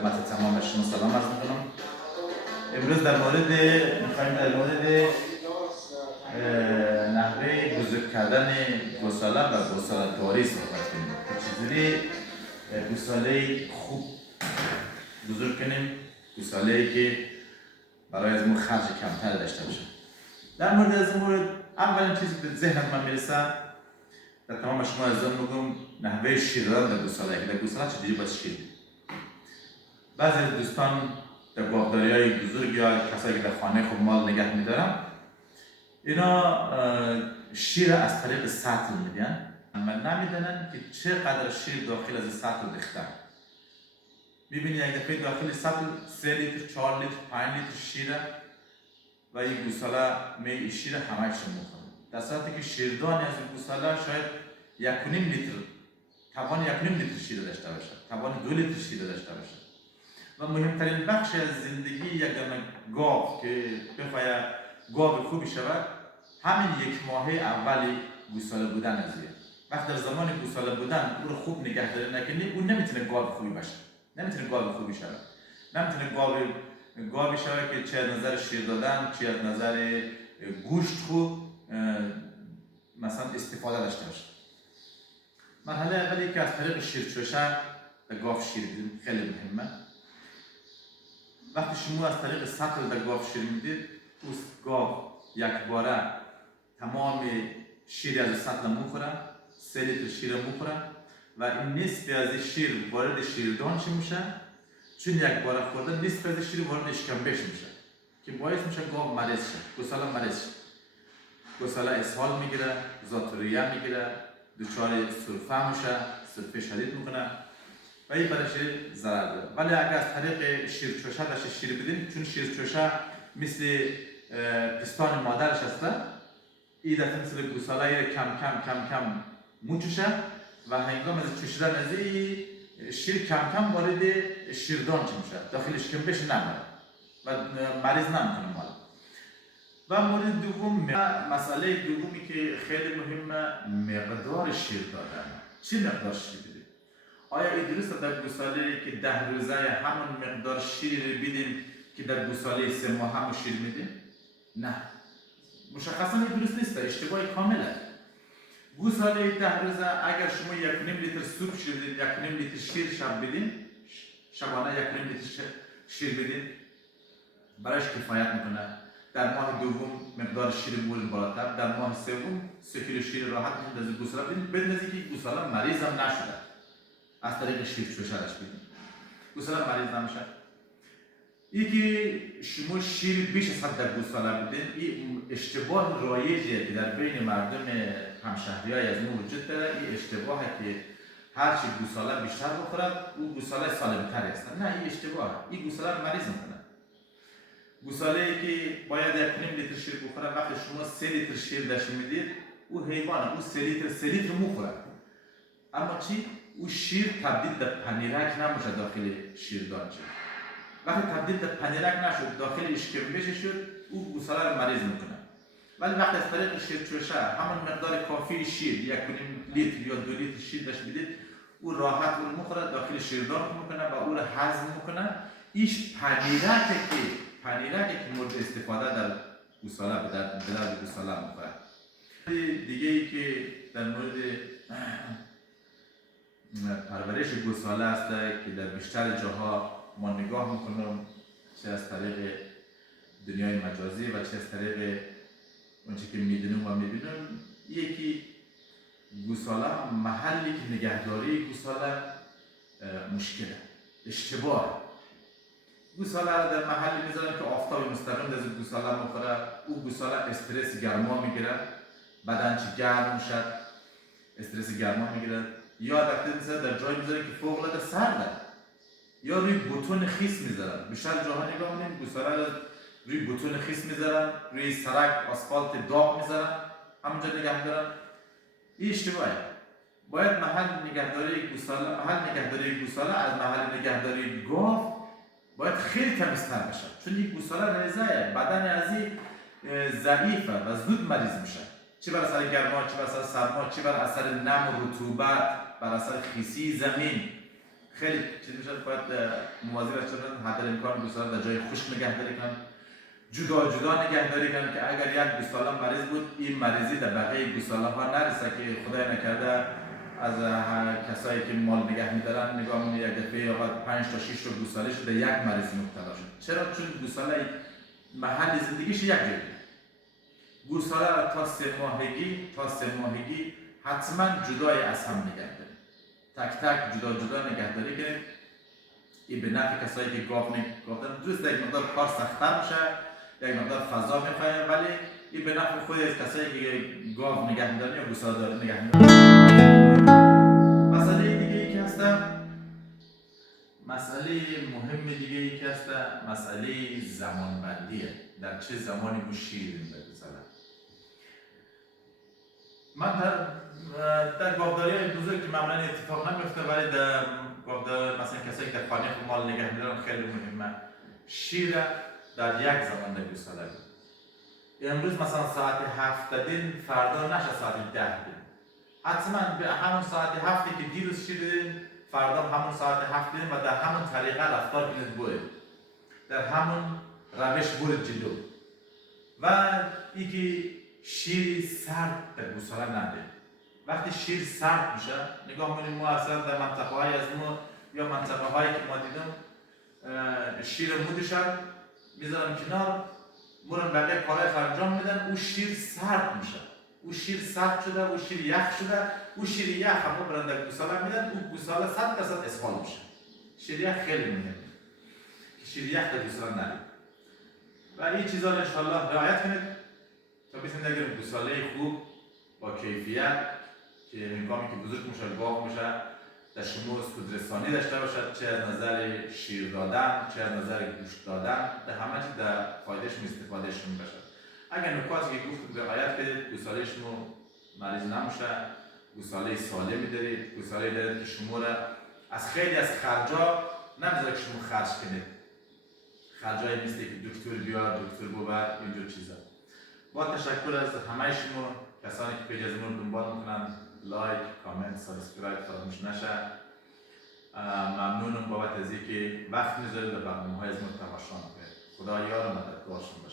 خدمت تمام شما سلام عرض میکنم. امروز در مورد نحوه بزرگ کردن گوساله و گوساله داری صحبت کنیم. چجوری گوساله خوب بزرگ کنیم، گوساله‌ای که برای از ما خرج کمتر داشته باشه. در مورد از این مورد اولین چیزی که به ذهن من میرسه در تمام شما عزیزان میگم نحوه شیر دادن در گوساله. در گوساله چجوری باید شیر بدیم. بعضی دوستان در باغداری‌های بزرگ یا کسایی که در خانه خود مال نگه میدارن اینا شیر از طریق سطل میدن و نمیدونن که چقدر شیر داخل از سطل ریخته. میبینی یک دفعه داخل سطل 3 لیتر، 4 لیتر، 5 لیتر شیره و این گوساله می شیر همه‌اش میخوره. در صورتی که شیردانی از این گوساله شاید 1.5 لیتر، توان 1.5 لیتر شیر داشته باشه، توان 2 لیتر شیر داشته باشه. و مهمترین بخش از زندگی یک گاو که بخواهد گاو خوبی شود همین 1 ماه اولی گوساله بودن ازیه. وقتی در زمان گوساله بودن او رو خوب نگهداری نکنی اون نمیتونه گاو خوبی باشه، نمیتونه گاو خوبی شود، نمیتونه گاوی شود که چه از نظر شیر دادن چه از نظر گوشت خوب مثلا استفاده داشته باشه. مرحله اولی که از طریق شیرچوشه به گاو شیر بدیم خیلی مهمه. وقتی شما از طریق سطل به گاو شیر میدید اون گاو یک باره تمام شیر از سطل میخوره، 3 لیتر شیر میخوره و این نصف از شیر وارد شیردان میشه، چون یک باره خورده نصف از شیر وارد اشکمبهش میشه که باعث میشه گاو مریض شه، گوساله مریض شه، گوساله اسهال میگیره، ذات‌الریه میگیره، دچار سرفه میشه، سرفه شدید میکنه و این برای شیر ضرر داره. ولی اگر از طریق شیرچوشه داشته شیر بدیم، چون شیرچوشه مثل پستان مادرش هسته، این دفعه مثل گوساله کم موچوشه و هنگام از چوشیدن از شیر کم وارد شیردان میشه، داخلش کم بشه نمیره و مریض نمیکنه مال. و مورد دوم، مسئله دومی که خیلی مهمه مقدار شیر دادن. چه مقدار شیر بدیم؟ آیا این درسته در گوساله که 10 روزه همون مقدار شیر بدیم که در گوساله 3 ماه هم شیر میدیم؟ نه، مشخصا این درست نیست، اشتباه کامله. گوساله 10 روزه اگر شما 1.5 لیتر سوپ شیر بدید، 1.5 لیتر شیر شب بدید، شبانه 1.5 لیتر شیر بدید، برایش کفایت میکنه. در ماه دوم مقدار شیر بولن بالاتر، در ماه سوم 3 کیلو شیر راحت میتونید از گوساله بدید بدون از اینکه گوساله مریض هم نشده. از طریق شیرچوشه‌اش بدید گوساله مریض نمیشه. یکی شما شیر بیش از حد در گوساله بدین، این اشتباه رایجیه که در بین مردم همشهریای از ما وجود داره. این اشتباهه که هرچی گوساله بیشتر بخورد او گوساله سالم‌تر است. نه، این اشتباهه، این گوساله مریض میکنه. گوساله‌ای که باید 1.5 لیتر شیر بخوره وقتی شما 3 لیتر شیر داشته میدید او حیوانه، او 3 لیتر میخوره، اما چی؟ او شیر تبدیل به پنیرک نمیشه داخل شیردان. وقتی تبدیل به پنیرک نشد داخل اشکمبهش شد او گوساله رو مریض میکنه. ولی وقتی از طریق شیرچوشه همون مقدار کافی شیر 1.5 لیتر یا 2 لیتر شیر داشت بدید او راحت اون میخوره، داخل شیردان میکنه و او رو هضم میکنه. ایش پنیرکی که مورد استفاده در گوساله در بلاد گوساله میخوره. دیگه ای که در مورد پرورش گوساله است که در بیشتر جاها ما نگاه میکنم، چه از طریق دنیای مجازی و چه از طریق اونچه که میدونم و میبینم، یکی گوساله محلی که نگهداری گوساله مشکله، اشتباه. گوساله را در محلی میذارن که آفتاب مستقیم از گوساله میخوره، او گوساله استرس گرما میگیره، بدنش گرم میشه، استرس گرما میگیره، یا در جایی میذارن که فوق العاده سرده، یا روی بوتون خیس میذارن. بیشتر جاها نگاه می‌کنیم گوساله را روی بوتون خیس میذارن، روی سرک آسفالت داغ میذارن، همونجا نگه دارن. این اشتباهه. باید محل نگهداری گوساله از محل نگهداری گاو باید خیلی تمیزتر بشه، چون این گوساله ریزه، بدن از این ضعیفه و زود مریض میشه، چه بر اثر گرما، چه بر اثر سرما، چه بر اثر نم و رطوبت، بر اثر خیسی زمین. خیلی چیز میشه، باید مواظب باشید حد امکان گوساله در جای خشک نگهداری کنن، جدا جدا نگهداری کنن که اگر یک گوساله مریض بود این مریضی در بقیه گوساله ها نرسه که خدای نکرده از کسایی که مال نگه میدارن نگاه میکنه یک دفعه یا 5 تا 6 تا گوساله شده یک مریض مبتلا شد. چرا؟ چون گوساله محل زندگیش یک جایی. گوساله را تا 3 ماهگی حتما جدای از هم نگه دارید. تک تک جدا جدا نگهداری کنید. این به نفع کسایی که گاو میگفتن دوست یک مقدار کار سخت‌تر میشه، یک مقدار فضا میخواد، ولی این به نفع خود از کسایی که گاو نگه میدارن یا گوساله داره نگه میدارن. مسئله دیگه ای که هست، مسئله مهم دیگه ای که هست، مسئله زمانبندیه. در چه زمانی ما شیر میدیم به گوساله؟ من در گاوداری بزرگ که معمولا اتفاق نمیفته، ولی در گاوداری مثلا کسایی که در خانه خود مال نگه میدارن خیلی مهمه. شیر در یک زمان در گوساله بدیم. امروز مثلا ساعت 7 دادین، فردا نشه ساعت 10 دادین. حتما به همون ساعت 7 که دیروز شیر دادین، فردا همون ساعت 7 دادین و در همون طریقه رفتار کنید برید. در همون روش برید جلو. و اینکه شیر سرد در گوساله ندید. وقتی شیر سرد میشه، نگاه کنید ما اصلا در منطقه های از ما یا منطقه هایی که ما دیدم شیر مودشن میذارن کنار، مورن بقیه کارهای انجام میدن، او شیر سرد میشه. او شیر سرد شده، او شیر یخ شده، او شیر یخ هم برن در گوساله میدن، او گوساله 100% اسهال میشه. شیر یخ خیلی مهمه که شیر یخ در گوساله ندید. و این چیزا رو انشاءالله رعایت کنید تا بتونید اگر گوساله خوب با کیفیت که هنگامی که بزرگ میشه گاو میشه در شمول خودرسانی داشته باشد، چه از نظر شیر دادن، چه از نظر گوشت دادن، در همه چیز در فایدهش و استفادهشون باشد. اگر نکاتی که گفتم رعایت کنید، گوساله شما مریض نمیشه، گوساله سالمی دارید، گوساله دارید که شما را از خیلی از خرجا نمیذاره که شما خرج کنید. خرجایی مثل که دکتر بیاد، دکتر ببر، اینجور چیزا. با تشکر از همه شما کسانی که پیج از ما دنبال میکنن، لایک، کامنت، سابسکرایب فراموش نشه. ممنونم بابت از اینکه وقت میذارید و برنامه‌های از ما تماشا میکنید. خدا یار و مددگار شما.